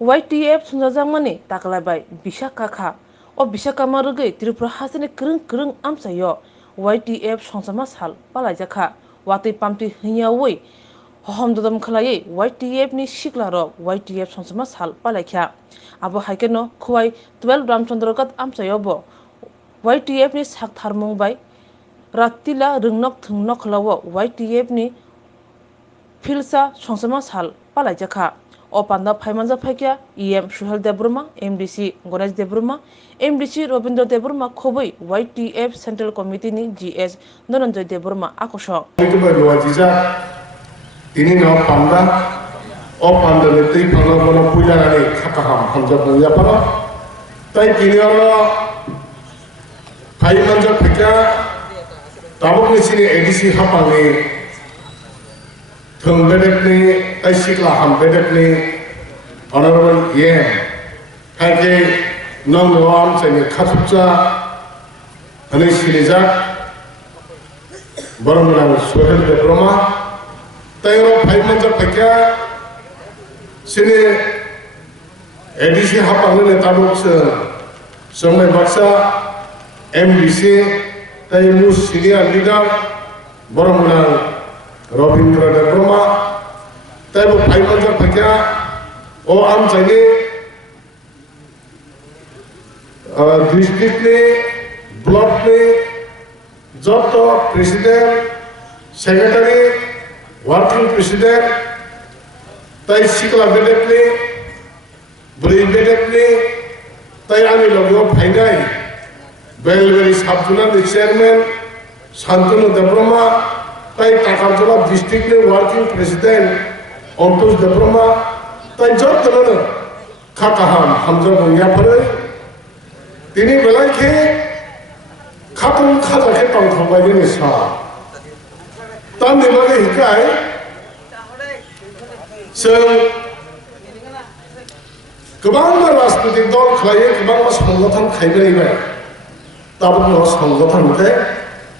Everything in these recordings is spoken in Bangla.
YTF sunjajangmani taklabai Songchakha o Songchakha rugui Tripura hasini krung amsayo YTF songsama sal palaijakha watui pamti hingyawi hohomdodam khalai YTF ni siklaro YTF songsama sal palaikha abo haikeno khuwai 12 ramchandrogat amsayobo YTF ni sak tharmung bai ratila rungnok thungnok khlawo YTF ni filsa songsama sal palaijakha o panda phaimanja phaikya Suhal Debbarma MDC Ganesh Debbarma MDC Robindra Debbarma khobui YTF Central Committee ni GS Dhananjay Debbarma akosho ini no panda o panda ni tei panda bono puja nani khakaham hamja puja para tai kini oro phaimanja phaikya tabuk ni sini MDC hapangni Bedek ni, Sikla ham bedek ni, Honorable Yen, Hake non am say ni Katupja, Ganesh Sinizak, Boromang Suhel Debbarma, Tayo Paimanja Pekya, Sini MDC Hapangni Tabuk Somai Baksa, MDC, Tayo Mus Senior Leader, Boromang Robindra Debbarma, Taibu Paimanja Pekya, O Am Chani, District ni, Block ni, Joto President, Secretary, Working President, Tai Sikla Bedek ni, Bri Bedek ni, Tai Ami Logo Painai, Belveri Sabtuna the Chairman, Santunu Debbarma, Tai Takarjala District Working President Ontus Debbarma Tai Jotana Kakaham Hamza Yapare Tini Belake Katum Kazake Tang Thongbai Sa Tam Nimale Hikai So Kabanga Raspati Dol Clay Kabanga Songatan Kaibai Tabu Songatan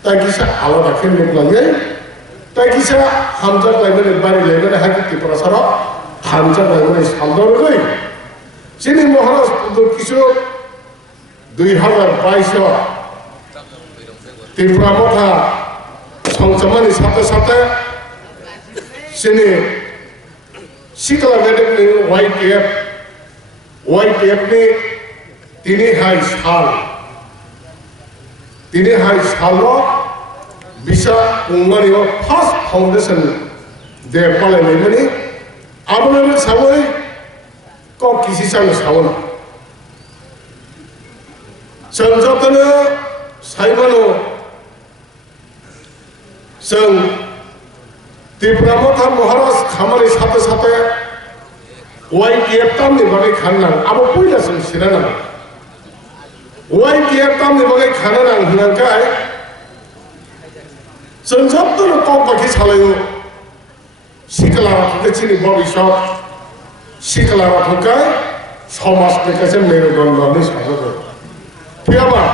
Tai Kisa Alada Kim Takisa Hamza Library Bari Library Haki Twipasarokni Hamza Library Saldoroi Sini Mohanas Kisho 2022 Twipasarokni Songchamani Sate Sini Sikala Vedek ni YTF ni Tini Hai Sal Bisa Ungari first foundation de pale lemani abone sawai ko kisi sang sawan sanjatana saibano sang Debbarma Maharaj khamari sate YTF tam ni bagai khanang abo puila sang sirana YTF tam ni bagai khanang hinangkai Sanjaptana Kompaki Salayo Sikala Kachini Bobby Shop Sikala Pukai Thomas Pekasem Merodon Sago Piama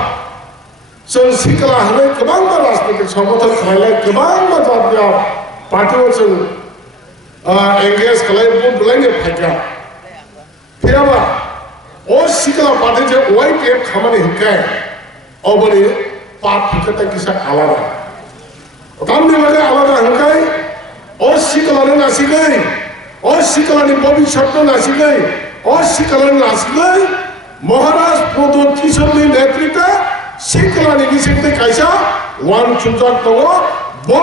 San Sikala Hale Kabanga Raspik Samata Kala Kabanga Jabia Party was English Kalai Bulanga Paka Piama O Sikala Party YTF Kamani Hikai Obani Part Pukata Alada Tamni wale alada hangkai, or Sikalani Nasigwi, or Sikalani Bobby Shotno Nasigwi, or Sikalani Nasigwi, Maharaj Proto Kisoni Netrika, Sikalani Nisinte Kaisa, one Chunjak Togo, Bo,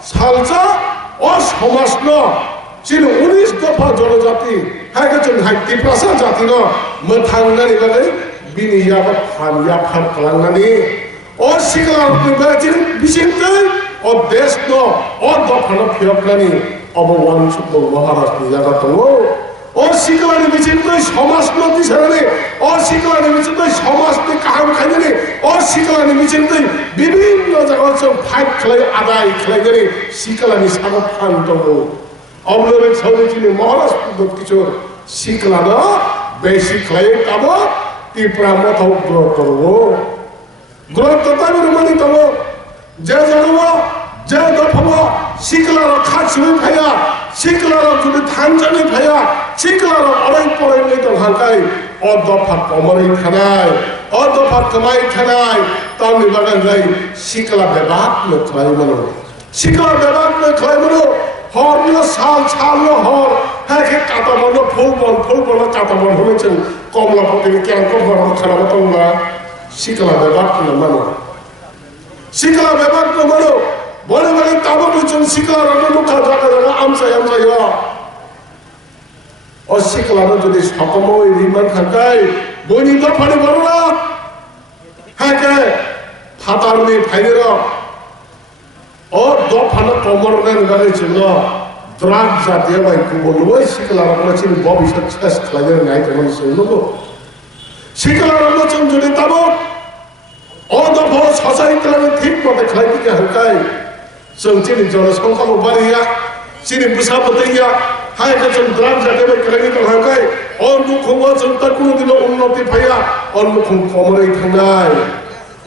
Salsa, or Homasno, Chin Unis Dopa Jonojati, Hagachon Tipasa Jatino, Matangani Valley, Bini Yaba Pan Yapan Kalangani, or Sikalani Vicente. O desno o dopano phiyoklani obo wan chukbo Maharaj nijaga tongo o sikalani bichintoi samasno disarani o sikalani bichintoi samasni kaham khaijani o sikalani bichintoi bibhinno jaga chong fight khlai adai khlaigani sikalani sago phan tongo oblore chhawchini Maharaj pudot kichor sikalana basic khlai tabo Twipasarokni thau grow korbo grow totani mani tabo 제자로와 제도포와 시클라로 카츠를 파야 시클라로 주는 단전을 파야 시클라로 어린 뽀레를 हांकाय दफा कमरै थानाय दफा कमाय थानाय तावनि बागान जाय सिकला बेबाक न खालामनो सिकला बेबाक न खालामनो हरनो साल हर हाके काटाबनो फुलबन काटाबन होनो जों कमलापतिनि क्यानखौ बरन खालामतोंबा सिकला बेबाक न मानो सिकला बेबाक न मानो बले ताबो जों सिकला रनो खा जागा आमसायो सिकलानो जुदि सकमो रिमान थांकाय बयनि दफानि बरना हाके फातारनि फाइनेर दफानो कमरनाय बागै जोङो द्राग जातिया बाय गुबुनबो सिकलानो जों भबिष्यत सेस खालायनो नायदोंमोन जोंनो सिकलानो जों जुदि ताबो दफा ससाइ खालामनो ठीक मते खालायनो हांकाय जों जोंनि जनसंख्या बारिया जोंनि बुसाबतैया हाय जों द्राग जाते बाय खालायनो हांकाय मुखुंआ जों ताकुनो दिनो उन्नति फैया मुखुं कमरै थांनाय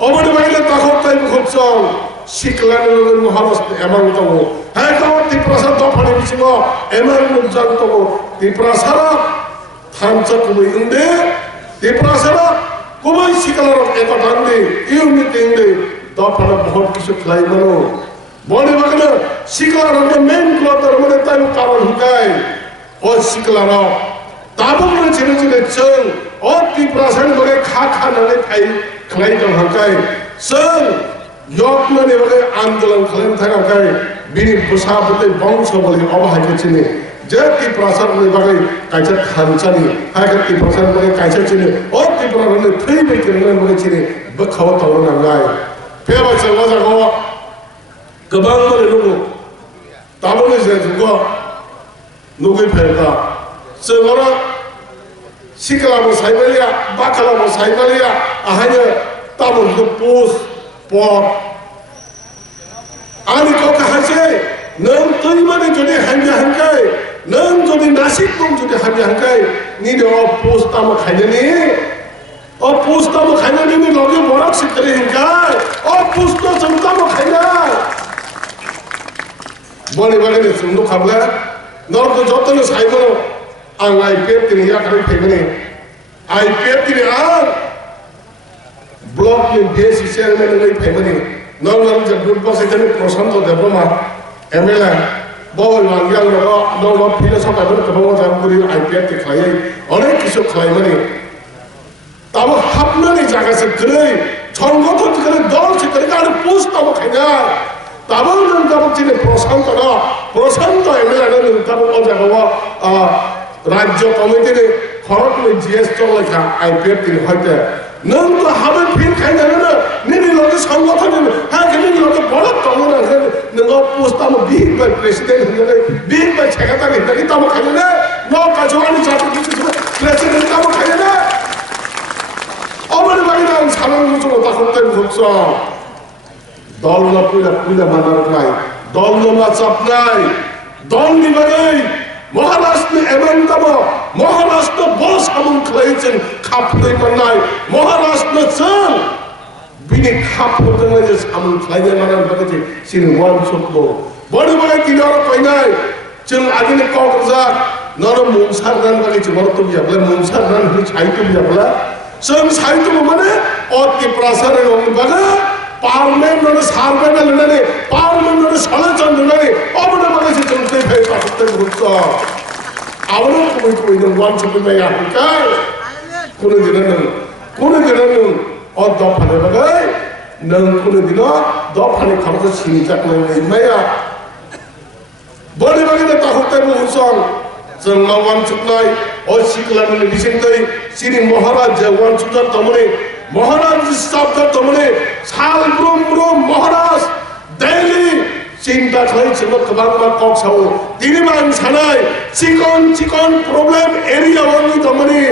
अबनि बायले ताखौताय मुखुबसं सिकलानो महाराज एमां दङ हाय गाव तिप्रासार दफानि बिसिङो एमां मुजां दङ तिप्रासारा थानचकुबै इंदे तिप्रासारा कुबै सिकलार एकतांदे इउनिटिंदे दफाना बहुत किछु खालायमानो बने बागले सिकलार मेन क्लटर मने ताय कारण हुकाय सिकलार ताबो मने चिने जों तिप्रासार बगे खा नानै थाय खालायदों हांकाय जों यत्ननि बगे आन्दोलन खालामनो थाखाय बिनि बुसाबते बंश बलि अबाहायखौ चिने जे तिप्रासारनि बागै कायसा खानसानि हायखौ तिप्रासार बगे कायसा चिने तिप्रासारनि थैबाय केरनाय बगे चिने बखाव तावनो नांगाय फेबाय जों जागो गोबां माने नुगो ताबो जे जुगो नुगै फेरता जोंरा सिकलाबो साइबालिया बाकालाबो साइबालिया आहायनो ताबो पोस्ट पट आनि को कहासे नों तैमाने जुदि हांकाय नों जुदि नासिक जुदि हांकाय निनो पोस्टाम खायनानि पोस्टाम खायनानि नि लगे बराक सिकरे हिंकाय पोस्ट जोंताम खायनाय बने जोंनो खाबला नरको जतनो साइबनो आं आईपीएफ तिनि याखाय फैबने आईपीएफ तिनि आं ब्लक में बेस चेयरमैन नहीं फैबने नंगल जब ग्रुप से जने प्रशांत देबरमा एमएलए बल मांगियां रो नंगल फिलोसफी पर कबो जामपुरी आईपीएफ के खाय अनेक किसु खायमने ताबो हाबनानै जागासे ग्रै संगठन करे दल से करे आरो पोस्ट ताबो खायना ताबो नों ताबो चिने प्रशांत एमएलए नों ताबो अजागवा राज्य कमिटी ने खरक में जीएस चलखा आईपीएफ तिनि हयते नों तो हाबे फिर खायना निनि लगे संगठन हाके निनि लगे बड़ तमना नों पोस्टाम बिग बाय प्रेसिडेंट होने बिग बाय सेक्रेटारि होने ताबो खायना न काजवानी जाति प्रेसिडेंट ताबो खायना अबनि बागै आं सानन मुजो ताखौताय मुखुबसं दलना पुला मानारनाय दलनो मा चापनाय दलनि बागै महाराष्ट्र एमन तब महाराष्ट्र बस हम खलायजों खाफदै मोननाय महाराष्ट्र जों बिनि खाफदों जे सामन खलायनाय मानार बागै सिन वान सकबो बड़े किनार फैनाय जों आगिनि क'क्राझार नर मुंसार रान बागै जों मरतो बियाब्ला मुंसार रान नि साइतो बियाब्ला जों साइतो माने तिप्रासार बागै पार्लियामेंट ने सार्वे लुनानै पार्लियामेंट ने सलचन लुनानै अबने बागै जों दै फै ताखौताय मुखुबसं आवनो कुबै नों वान सकबो हांकाय कुनो दिना नों दफानि बागै नों कुनो दिना दफानि खामखौ सिनिजाकनाय माया बने बागै ताखौताय मुखुबसं जों वान सकनाय सिकलानि बिसिंदै सिनि महाराज जे वान सुजार तमने महाराज शब्द तमने साल ब्रह्म महाराज दैली चिंता खाई चमक कबांग कक्साओ दिनमान सानाय चिकन प्रॉब्लम एरिया वाली तमने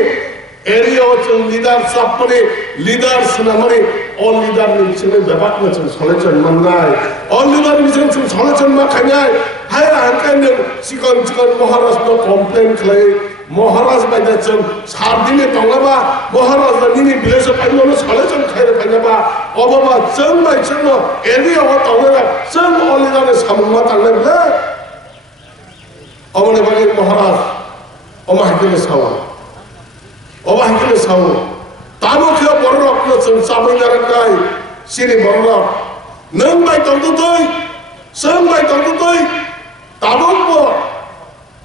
एरिया जों लीडर सापने लीडर सुनामने ऑल लीडर नि बिसिङै बेबाक जों सलेचन मोननाय ऑल लीडर बिसिङ जों सलेचन मा खायनाय हाय हांकाय चिकन महाराज न कमप्लेन खालाय महाराज बायदा जों सारदिने दङबा महाराज निनि भिलेज फाइनो सलेचन खायरे फाइनाबा अबाबा जों बाय जों एरिया वा दङबा जों ऑल लीडर सामुमा थांनायबा अबने बागै महाराज अमाहायके सावा 어바히키는 사오 따먹혀 버럭 좀 싸보이냐는가이 시리 버럭 능바이 동도도이 성바이 동도도이 따먹고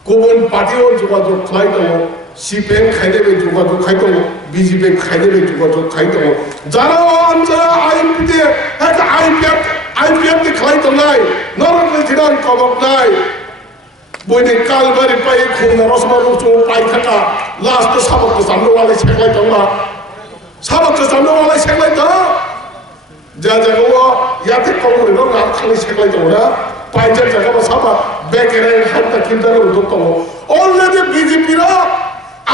고본 파티원 조가족 가이도 시pen খাইদেবে যোগাযোগ খাইতো বিজেপি খাইদেবে যোগাযোগ খাইতো যারা অঞ্চলে আইপিতে একটা আইপিএফ খাইতো নাই নরকলে জিরান কবক নাই বইনে কালবারি পাই খুলনা রসমারু চো পাই থাকা লাস্ট সাবক সামনেওয়ালে ছেকলাইতো না সাবক সামনেওয়ালে ছেকলাইতো যা জায়গা ইয়াতে কমরে না খালি ছেকলাইতো না পাইজার জায়গা সাবা বেকেরে হাতটা কিনতারে উদ্যোগ অলরেডি বিজেপিরা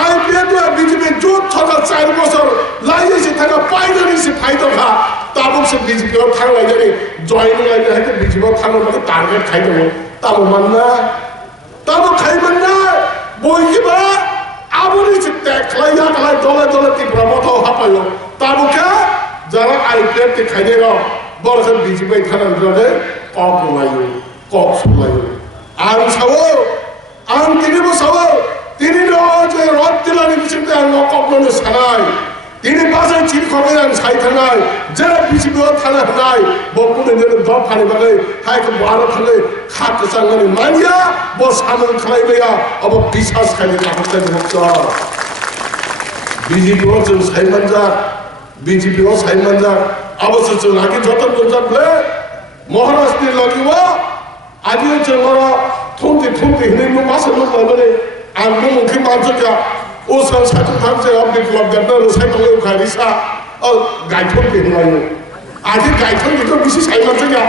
আইপিএফ বিজেপি জোট থাকা 4 বছর লাইয়েছে থাকা পাইজানি সে ফাইতো খা তাবক সে বিজেপি থাকলাই জানি জয়েন লাইনে হাতে বিজেপি থাকলে টার্গেট খাইতো তাবো মাননা তাবো খাইবেন না বইকিবা আবুনি চিত্তে খাইয়া খাই দলে দলে তীব্র মত হাপায়ো তাবুকে যারা আইপিএফ তে খাইদে র বড় বিজেপি থানার জলে কক লাইও কক সুলাইও আর সাবো আন তিনি বসাবো তিনি যে রদ দিলানি বিচিতে কখনো সানাই তিনি বাজার চির খবরান সাই থানাই যে বিচিতে থানা নাই বকুনে যে দপ ফানি বালে হাইকে বারো খালে খাত চাঙ্গানি মানিয়া ব সামন খাইবেয়া অব বিশ্বাস খাইলে কাকতে ভক্ত বিজেপি ও সাইমানজা বিজেপি ও সাইমানজা অবশ্য চল আগে যত যাবে মহারাষ্ট্র লাগিব আজও চলরা থুমতে হিনে মাসে লোক বলে আর মুখে মাঝে ও সাথে থাকছে আপনি ক্লাব দেবনা সাইকেল গাড়িসা ও গাইথন বেহলাইও আগে গাইথন দিকে বেশি সাইকেল থেকে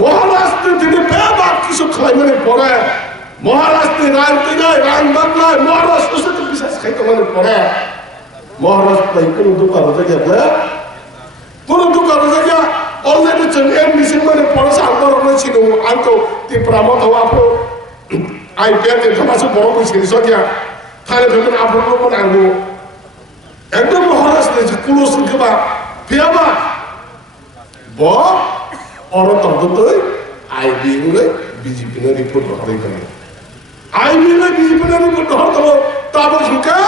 মহারাষ্ট্রে দিনে বেবা কিছু খাইমানে পড়ে মহারাষ্ট্রে রান বাংলায় মহারাষ্ট্র সাথে বিশেষ খাইতে পড়ে মহারাষ্ট্রে কোনো দোকান জায়গা কোনো দোকান জায়গা অলরেডি MDC মানে পড়াশা আন্দোলন ছিল আনতো তীব্রামত হওয়া আইপিএফ এর ধমাসে বড় কইছে সকিয়া তাহলে ভেবেন আপনার উপর আনবো একদম মহারাষ্ট্রে যে কুলস কেবা ফিয়াবা ব অরতন্তই আইবি গুলো বিজেপি নে রিপোর্ট হতে গেল আইবি নে বিজেপি নে রিপোর্ট হতো তাবো ঝুকা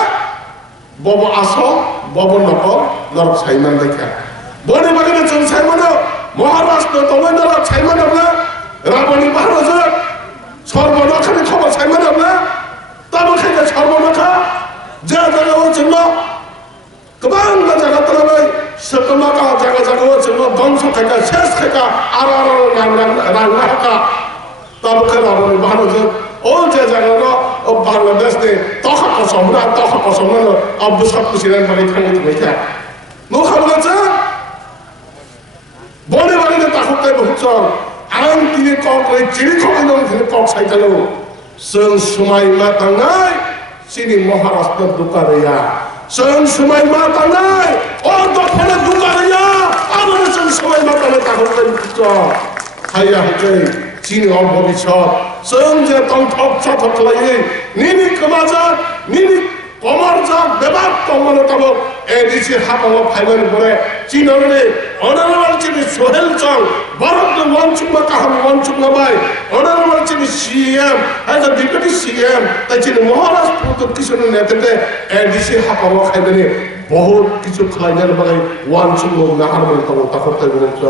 বব আসো বব নক নরক সাইমান দেখা বনে বাগানে চল সাইমান মহারাষ্ট্র তোমার নরক সাইমান না রাবণী মহারাজ সর্বনাখানে খবর সাইমান না তাবো খাইতে সর্বনাখা যা জায়গা হচ্ছে না গোবাং জায়গা তলাবাই সকমাকা জায়গা হচ্ছে না ধ্বংস থেকে শেষ থেকে আর রান্না হাকা তাবো খাই রাবণী মহারাজ ও যে জায়গা ও বাংলাদেশ নে তখা কসমনা অব্দ সব কুশিরান বাড়ি থাকি তুমি খা নোখাল গেছে বনে বাড়িতে তাহলে বহুত আং তিনি কক রে চিরি খবর নন তিনি কক সাইতালো সং সময় মা তাঙ্গাই চিনি মহারাষ্ট্র দুকারিয়া সং সময় মা তাঙ্গাই ও দফনে দুকারিয়া আমার সং সময় মা তাঙ্গাই তাহলে বুঝছ হাইয়া হতে চিনি অভবিষ্যৎ সং যে তং ঠক ঠক লাগে নিনি কমাজা নিনি কমার যা বেবাক কমনে তব এডিসি হাতাও ফাইবার পরে চিনরে অনারমাল চিনি সোহেল চং বরক ওয়ানচুমা কাহাম ওয়ানচুমা বাই অনারমাল চিনি CM as a deputy CM তাই চিনি মহারাষ্ট্র তো কিছু নেতৃত্বে এডিসি হাতাও খাইবেনে বহুত কিছু খাইনার বাই ওয়ানচুমা নাহার বলে তব তখন তাই বলছ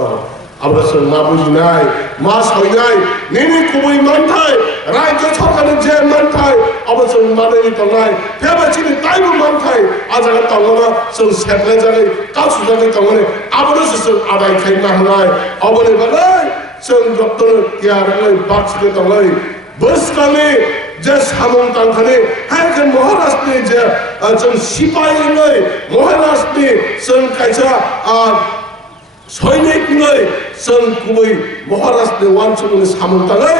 আমরা সব না বুঝি নাই মাস হয় নাই নিনি খুবই মানথায় রাজ্য সরকারের যে মানথায় অবশ্য মানে তো নাই ফেবা চিনি তাইও মানথায় আজাগা তঙ্গনা সব সেটলে জানে কাছু জানে তঙ্গনে আবরে সব আদায় খাই না নাই অবলে বালাই সব যত্ন ইয়ার লই বাক্সে তঙ্গই বসকালে যে সামন তাংখানে হ্যাঁ মহারাষ্ট্রে যে সিপাহী লই মহারাষ্ট্রে সব কাইছা আর সৈনিক নয় সং কুবই মহারাষ্ট্রে ওয়ানচুমনে সামন্তালে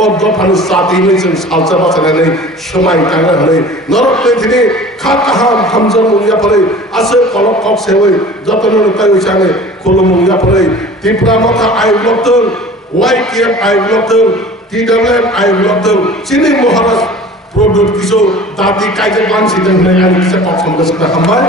ও দফানে সাথী নেই সং সালসা বাঁচানে নেই সময় টাঙ্গা হলে নরকতে তিনি খাকাহাম হামজা মুঙ্গিয়া পরে আসে কলক কক সেবই যতনের তাই ওইসানে খোলো মুঙ্গিয়া পরে ত্রিপুরা মাথা আই ব্লকতর YTF আই ব্লকতর TWM আই ব্লকতর চিনি মহারাষ্ট্র প্রদুত কিছু দাতি কাইজে প্লান সিজন নেই আর কিছু কক সঙ্গে সাথে হামবাই